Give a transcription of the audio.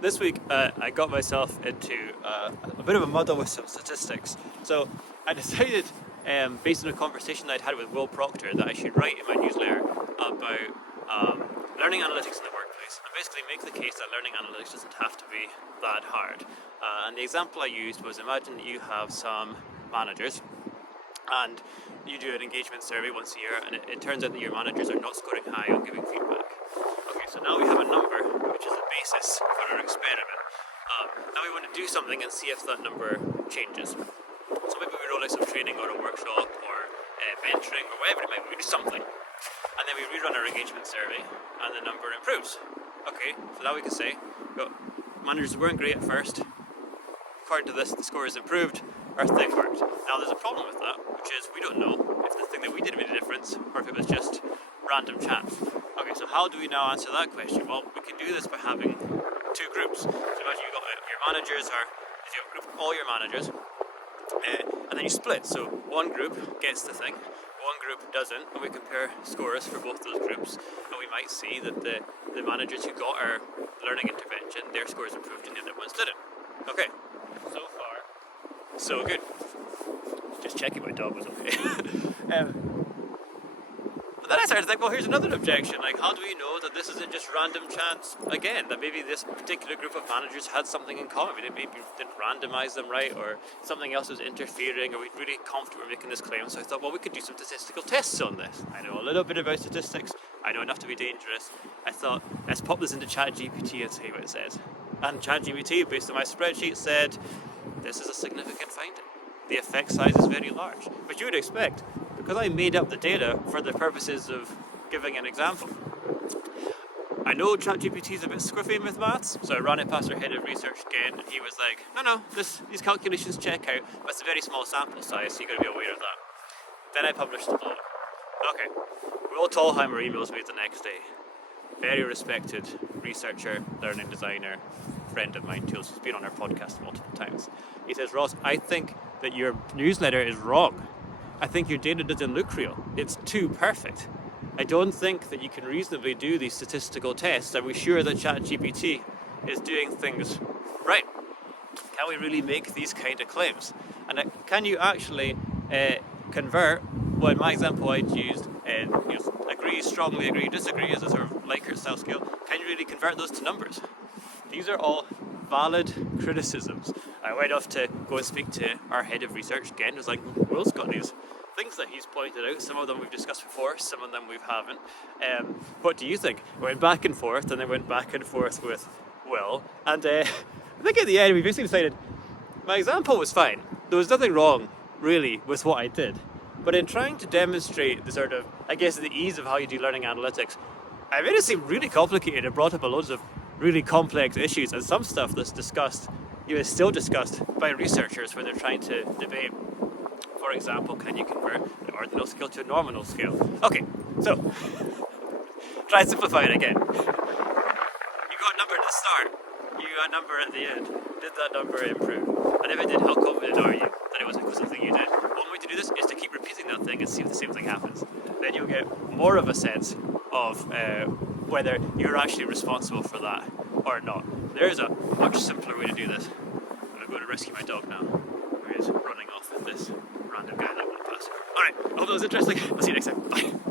this week I got myself into a bit of a muddle with some statistics. So I decided, based on a conversation that I'd had with Procter, that I should write in my newsletter about learning analytics in the workplace, and basically make the case that learning analytics doesn't have to be that hard. And the example I used was, imagine that you have some managers, and you do an engagement survey once a year, and it turns out that your managers are not scoring high on giving feedback. Okay, so now we have a number, which is the basis for our experiment. Now we want to do something and see if that number changes. So maybe we roll out some training or a workshop or mentoring or whatever it might be, we do something. And then we rerun our engagement survey and the number improves. Okay, so now we can say, well, managers weren't great at first. According to this, the score is improved. Our thing worked. Now there's a problem with that, which is we don't know if the thing that we did made a difference or if it was just random chance. Okay, so how do we now answer that question? Well, we can do this by having two groups. So imagine you've got your managers, or if you group all your managers, and then you split. So one group gets the thing, one group doesn't, and we compare scores for both those groups, and we might see that the managers who got our learning intervention, their scores improved and the other ones didn't. Okay, so far, so good. Just checking my dog was okay. But then I started to think, well, here's another objection. Like, how do we know that this isn't just random chance again? That maybe this particular group of managers had something in common. We maybe didn't randomize them right, or something else was interfering, or we're really comfortable making this claim. So I thought, well, we could do some statistical tests on this. I know a little bit about statistics. I know enough to be dangerous. I thought, let's pop this into ChatGPT and see what it says. And ChatGPT, based on my spreadsheet, said, this is a significant finding. The effect size is very large, which you would expect, because I made up the data for the purposes of giving an example. I know ChatGPT is a bit scruffy with maths, so I ran it past our head of research again, and he was like, no, these calculations check out, but it's a very small sample size, so you've got to be aware of that. Then I published the blog. Okay, Will Thalheimer emails me the next day. Very respected researcher, learning designer, friend of mine too, who's been on our podcast multiple times. He says, Ross, I think that your newsletter is wrong. I think your data doesn't look real. It's too perfect. I don't think that you can reasonably do these statistical tests. Are we sure that ChatGPT is doing things right? Can we really make these kind of claims? And can you actually convert, well, in my example I'd used, agree, strongly agree, disagree as a sort of Likert style scale, can you really convert those to numbers? These are all valid criticisms. I went off to go and speak to our head of research again, who's like, Will's got these things that he's pointed out. Some of them we've discussed before, some of them we haven't. What do you think? We went back and forth, and then went back and forth with Will. And I think at the end we basically decided my example was fine. There was nothing wrong, really, with what I did. But in trying to demonstrate the sort of, I guess, the ease of how you do learning analytics, I made it seem really complicated and brought up loads of really complex issues, and some stuff that's discussed, is still discussed by researchers when they're trying to debate. For example, can you convert an ordinal scale to a nominal scale? Okay, so try and simplify it again. You got a number at the start, you got a number at the end. Did that number improve? And if it did, how confident are you that it was because of the thing you did? One way to do this is to keep repeating that thing and see if the same thing happens. Then you'll get more of a sense of whether you're actually responsible for that or not. There's a much simpler way to do this. I'm going to rescue my dog now, who is running off with this random guy that went past. Alright, I hope that was interesting. I'll see you next time. Bye.